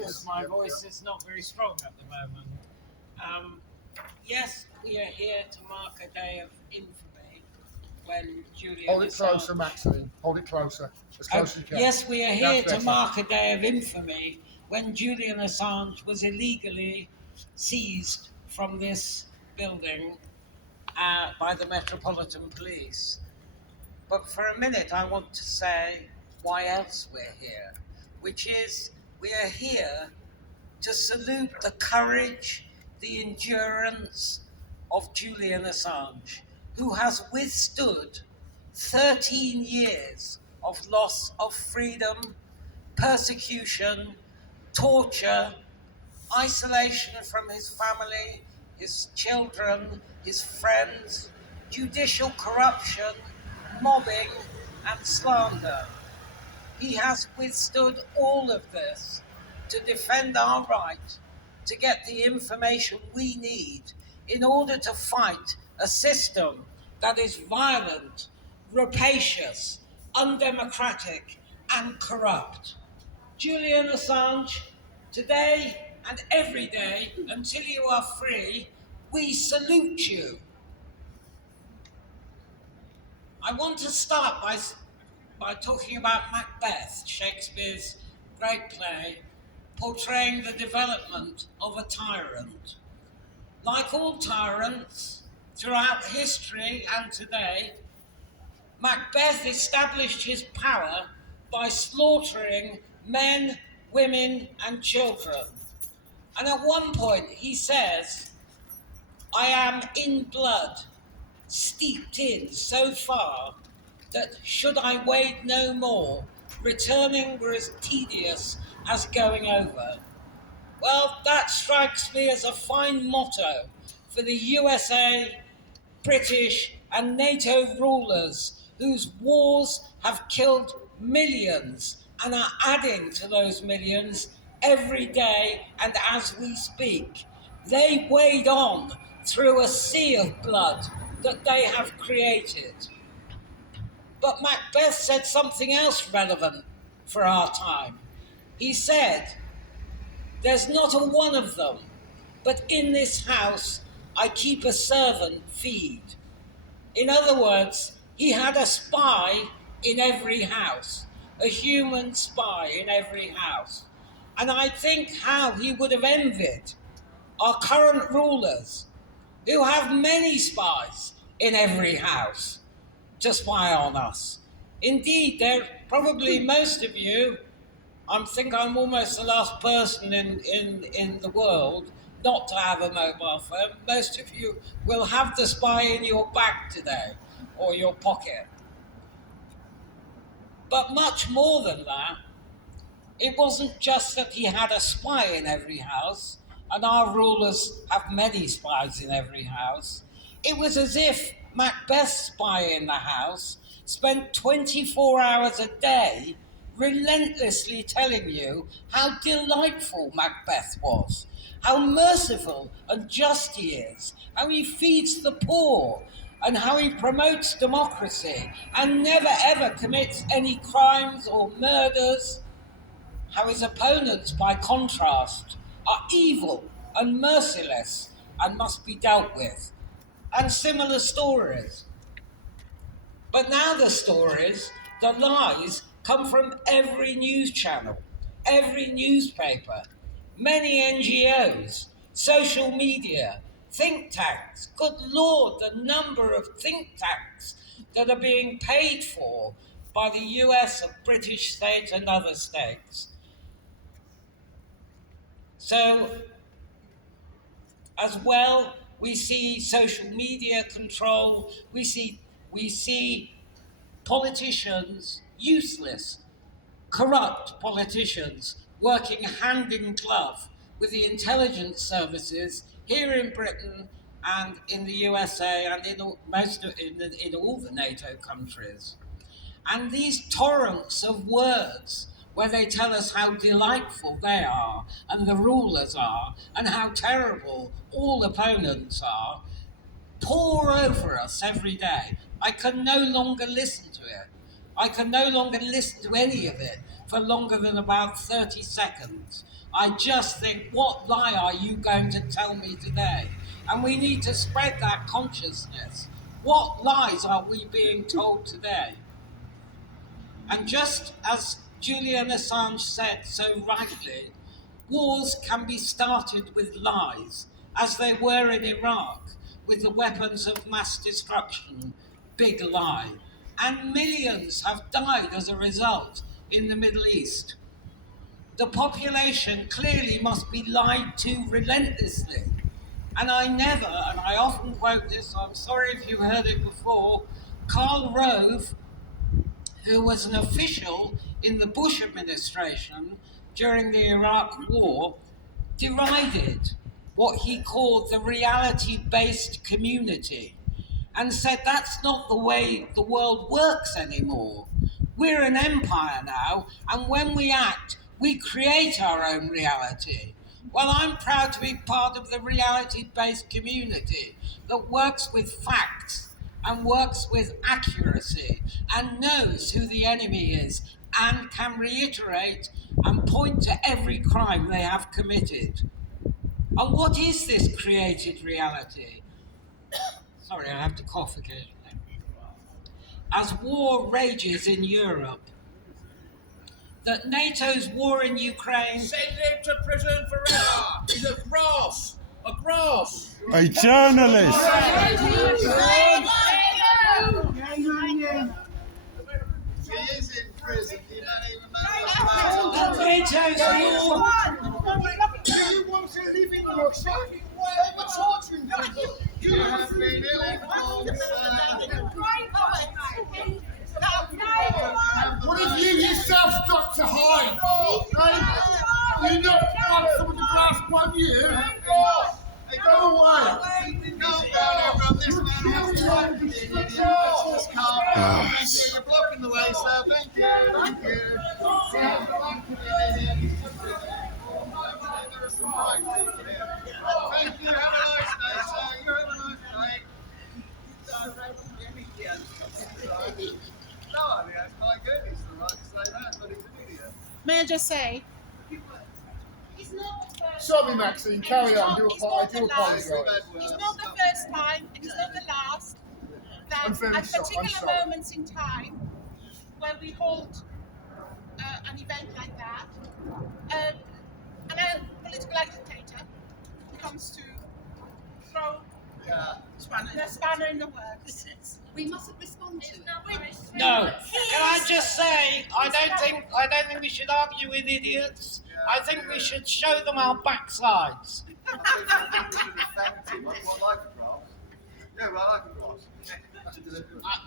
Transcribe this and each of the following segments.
because my voice is not very strong at the moment. Yes, we are here to mark a day of infamy when Julian Hold it closer, Assange... Maxine. Hold it closer. As close as you can. Yes, we are here That's to better. mark a day of infamy when Julian Assange was illegally seized from this building by the Metropolitan Police. But for a minute, I want to say why else we're here, which is we are here to salute the courage, the endurance of Julian Assange, who has withstood 13 years of loss of freedom, persecution, torture, isolation from his family, his children, his friends, judicial corruption, mobbing, and slander. He has withstood all of this to defend our right to get the information we need in order to fight a system that is violent, rapacious, undemocratic, and corrupt. Julian Assange, today and every day until you are free, we salute you. I want to start by talking about Macbeth, Shakespeare's great play, portraying the development of a tyrant. Like all tyrants throughout history and today, Macbeth established his power by slaughtering men, women, and children. And at one point he says, "I am in blood, steeped in so far that should I wade no more, returning were as tedious as going over." Well, that strikes me as a fine motto for the USA, British, and NATO rulers whose wars have killed millions and are adding to those millions every day and as we speak. They wade on through a sea of blood that they have created. But Macbeth said something else relevant for our time. He said, "There's not a one of them, but in this house I keep a servant feed." In other words, he had a spy in every house, a human spy in every house. And I think how he would have envied our current rulers, who have many spies in every house to spy on us. Indeed, there probably most of you, I think I'm almost the last person in the world not to have a mobile phone. Most of you will have the spy in your bag today or your pocket. But much more than that, it wasn't just that he had a spy in every house, and our rulers have many spies in every house. It was as if Macbeth's spy in the house spent 24 hours a day relentlessly telling you how delightful Macbeth was, how merciful and just he is, how he feeds the poor, and how he promotes democracy and never ever commits any crimes or murders, how his opponents, by contrast, are evil and merciless and must be dealt with, and similar stories. But now the stories, the lies, come from every news channel, every newspaper, many NGOs, social media, think tanks. Good Lord, the number of think tanks that are being paid for by the US and British states and other states. So, as well, we see social media control, we see politicians, useless, corrupt politicians, working hand in glove with the intelligence services here in Britain and in the USA and in all the NATO countries. And these torrents of words where they tell us how delightful they are and the rulers are and how terrible all opponents are, pour over us every day. I can no longer listen to it. I can no longer listen to any of it for longer than about 30 seconds. I just think, what lie are you going to tell me today? And we need to spread that consciousness. What lies are we being told today? And just as Julian Assange said so rightly, wars can be started with lies, as they were in Iraq, with the weapons of mass destruction, big lie. And millions have died as a result in the Middle East. The population clearly must be lied to relentlessly. And I often quote this, I'm sorry if you've heard it before, Karl Rove, who was an official in the Bush administration during the Iraq War, derided what he called the reality-based community and said that's not the way the world works anymore. We're an empire now, and when we act, we create our own reality. Well, I'm proud to be part of the reality-based community that works with facts and works with accuracy and knows who the enemy is and can reiterate and point to every crime they have committed. And what is this created reality? Sorry, I have to cough occasionally. As war rages in Europe, that NATO's war in Ukraine... Send him to prison forever! He's a grass! A grass! A journalist! He is in prison. He don't even know That NATO's war... You want to live in your shocking world? We're torturing people. You have been ill-informed, sir. What have you yourself got to hide? Hey? You knocked out some of the glass 1 year? Hey, go away. Calm down, everyone. This man has the right to be an idiot. Let's just calm down. Thank you. You're blocking the way, sir. Thank you. Thank you. You have the right to be an idiot. There are some right people here. Thank you. Have a nice day, sir. You have a nice day. No, I mean, that's quite good. He's the right to say that, but he's an idiot. May I just say, Sorry, Maxine, carry on. I do apologise. it's not the first time, and it's not the last, that I'm very at sorry, I'm particular sorry. moments in time where we hold an event like that, a political agitator comes to throw the spanner in the works. We mustn't respond to it. No. Can I just say, I don't think we should argue with idiots. I think we should show them our backsides. I quite like a grass. Yeah, well, I like a grass.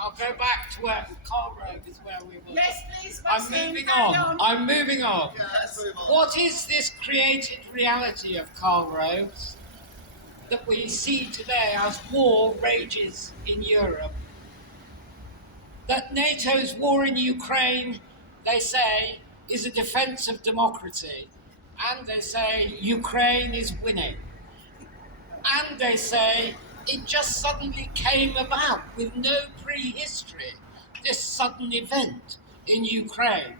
I'll go back to where Karl Rove is where we were. Yes, please, I'm Maxine, moving carry on. I'm moving on. Yeah, let's move on. What is this created reality of Karl Rove's that we see today as war rages in Europe? That NATO's war in Ukraine, they say, is a defense of democracy. And they say Ukraine is winning. And they say it just suddenly came about with no prehistory, this sudden event in Ukraine,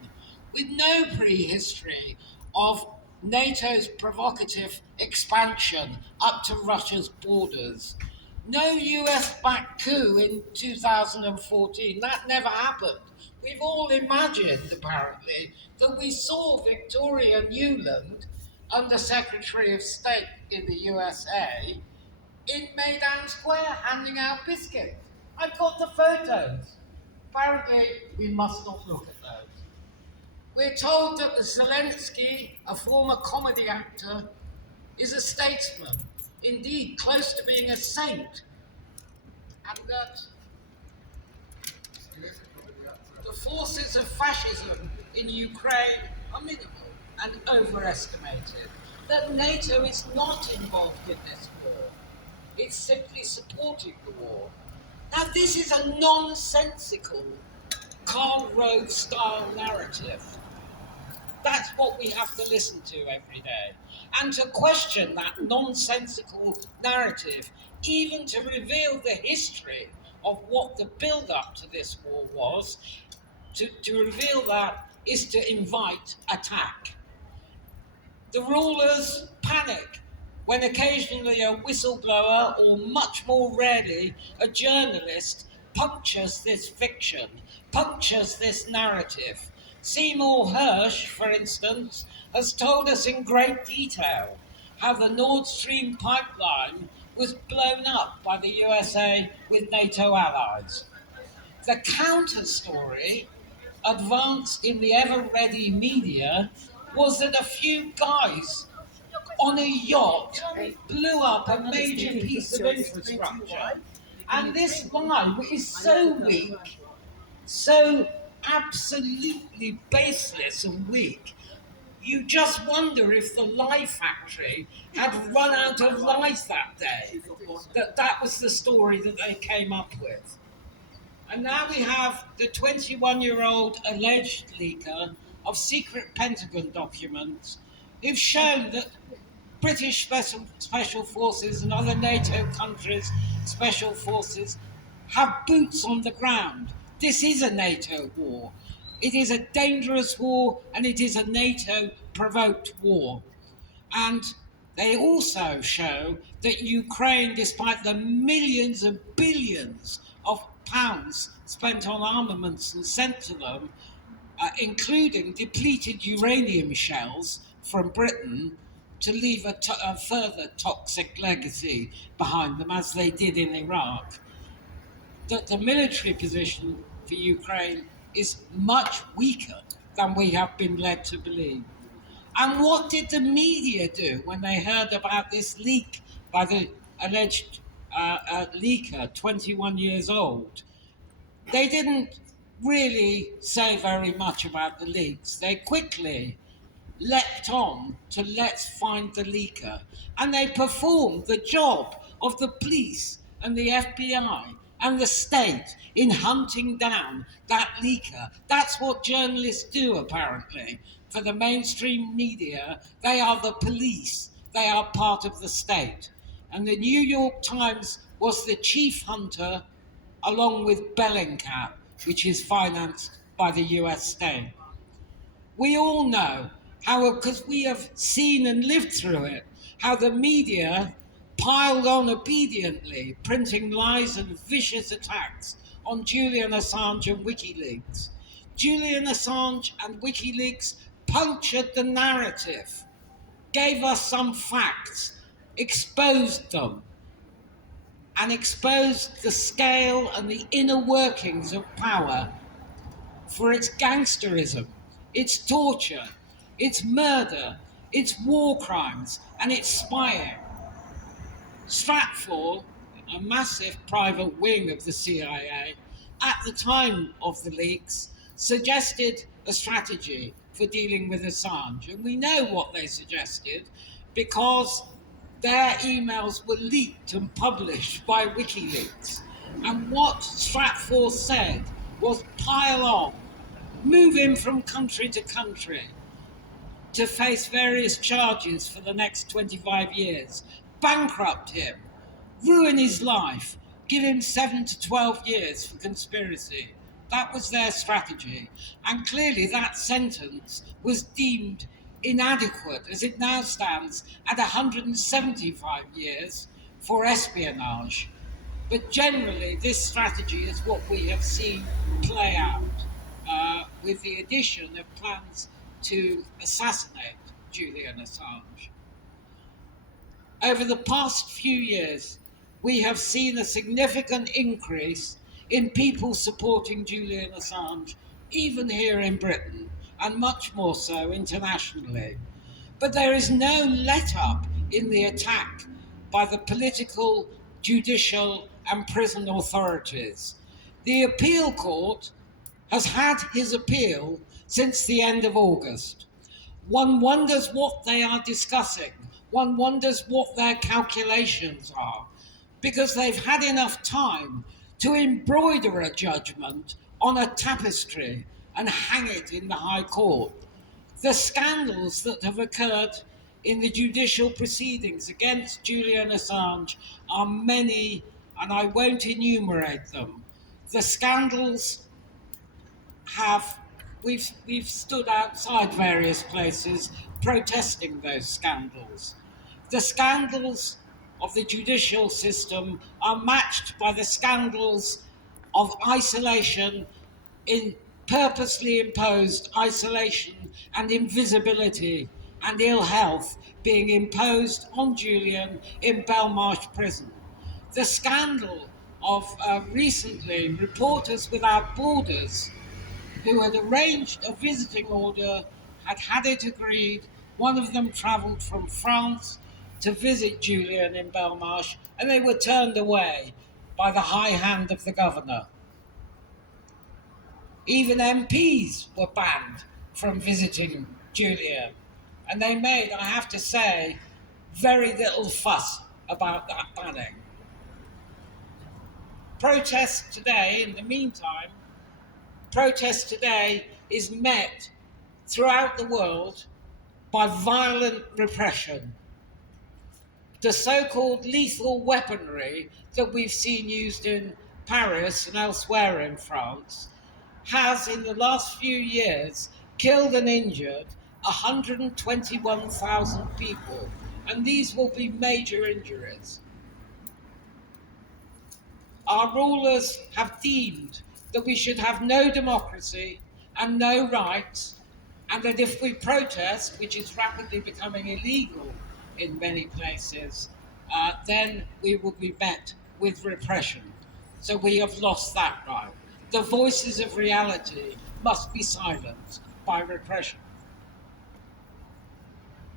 with no prehistory of NATO's provocative expansion up to Russia's borders. No US-backed coup in 2014, that never happened. We've all imagined, apparently, that we saw Victoria Nuland, Under Secretary of State in the USA, in Maidan Square handing out biscuits. I've got the photos. Apparently, we must not look at those. We're told that Zelensky, a former comedy actor, is a statesman, indeed close to being a saint, and that the forces of fascism in Ukraine are minimal and overestimated, that NATO is not involved in this war. It's simply supporting the war. Now, this is a nonsensical Karl Rove style narrative. That's what we have to listen to every day. And to question that nonsensical narrative, even to reveal the history of what the build-up to this war was, to reveal that is to invite attack. The rulers panic when occasionally a whistleblower, or much more rarely a journalist, punctures this fiction, punctures this narrative. Seymour Hersh, for instance, has told us in great detail how the Nord Stream pipeline was blown up by the USA with NATO allies. The counter story, advanced in the ever-ready media, was that a few guys on a yacht blew up a major piece of infrastructure. And this lie is so weak, so absolutely baseless and weak, you just wonder if the lie factory had run out of lies that day, that was the story that they came up with. And now we have the 21-year-old alleged leaker of secret Pentagon documents who've shown that British special forces and other NATO countries' special forces have boots on the ground. This is a NATO war. It is a dangerous war, and it is a NATO-provoked war. And they also show that Ukraine, despite the millions and billions of pounds spent on armaments and sent to them, including depleted uranium shells from Britain, to leave a further toxic legacy behind them, as they did in Iraq, that the military position for Ukraine is much weaker than we have been led to believe. And what did the media do when they heard about this leak by the alleged leaker, 21 years old? They didn't really say very much about the leaks. They quickly leapt on to let's find the leaker. And they performed the job of the police and the FBI and the state in hunting down that leaker. That's what journalists do, apparently. For the mainstream media, they are the police. They are part of the state. And the New York Times was the chief hunter, along with Bellingcat, which is financed by the US state. We all know how, because we have seen and lived through it, how the media piled on obediently, printing lies and vicious attacks on Julian Assange and WikiLeaks. Julian Assange and WikiLeaks punctured the narrative, gave us some facts, exposed them, and exposed the scale and the inner workings of power for its gangsterism, its torture, its murder, its war crimes, and its spying. Stratfor, a massive private wing of the CIA, at the time of the leaks, suggested a strategy for dealing with Assange. And we know what they suggested because their emails were leaked and published by WikiLeaks. And what Stratfor said was pile on, move him from country to country to face various charges for the next 25 years, bankrupt him, ruin his life, give him 7 to 12 years for conspiracy. That was their strategy. And clearly that sentence was deemed inadequate, as it now stands at 175 years for espionage. But generally, this strategy is what we have seen play out, with the addition of plans to assassinate Julian Assange. Over the past few years, we have seen a significant increase in people supporting Julian Assange, even here in Britain, and much more so internationally. But there is no let-up in the attack by the political, judicial, and prison authorities. The appeal court has had his appeal since the end of August. One wonders what they are discussing. One wonders what their calculations are, because they've had enough time to embroider a judgment on a tapestry and hang it in the High Court. The scandals that have occurred in the judicial proceedings against Julian Assange are many, and I won't enumerate them. The scandals have we've stood outside various places protesting those scandals. The scandals of the judicial system are matched by the scandals of isolation, in purposely imposed isolation and invisibility and ill health being imposed on Julian in Belmarsh prison. The scandal of recently Reporters Without Borders, who had arranged a visiting order, had it agreed. One of them travelled from France to visit Julian in Belmarsh, and they were turned away by the high hand of the governor. Even MPs were banned from visiting Julian, and they made, I have to say, very little fuss about that banning. Protest today, in the meantime, protest today is met throughout the world by violent repression. The so-called lethal weaponry that we've seen used in Paris and elsewhere in France has, in the last few years, killed and injured 121,000 people, and these will be major injuries. Our rulers have deemed that we should have no democracy and no rights, and that if we protest, which is rapidly becoming illegal in many places, then we will be met with repression. So we have lost that right. The voices of reality must be silenced by repression.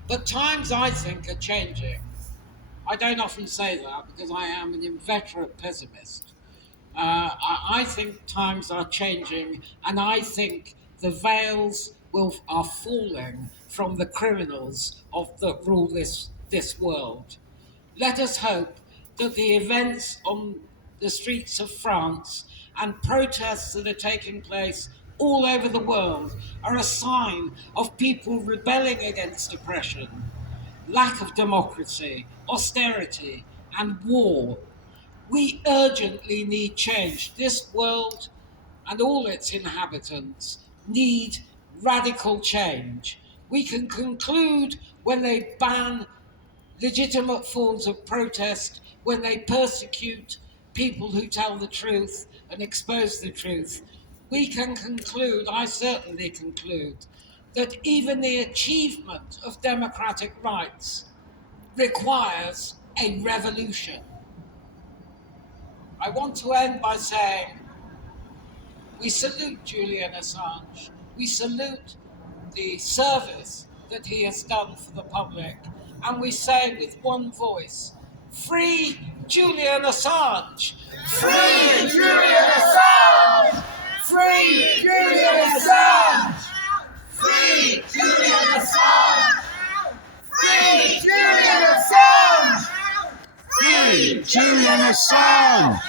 But times, I think, are changing. I don't often say that because I am an inveterate pessimist. I think times are changing, and I think the veils are falling from the criminals that rule this world. Let us hope that the events on the streets of France and protests that are taking place all over the world are a sign of people rebelling against oppression, lack of democracy, austerity, and war. We urgently need change. This world and all its inhabitants need radical change. We can conclude when they ban legitimate forms of protest, when they persecute people who tell the truth and expose the truth. We can conclude, I certainly conclude, that even the achievement of democratic rights requires a revolution. I want to end by saying we salute Julian Assange. We salute the service that he has done for the public. And we say with one voice, free Julian Assange! Free Julian Assange! Free Julian Assange! Free Julian Assange! Free Julian Assange! Free Julian Assange!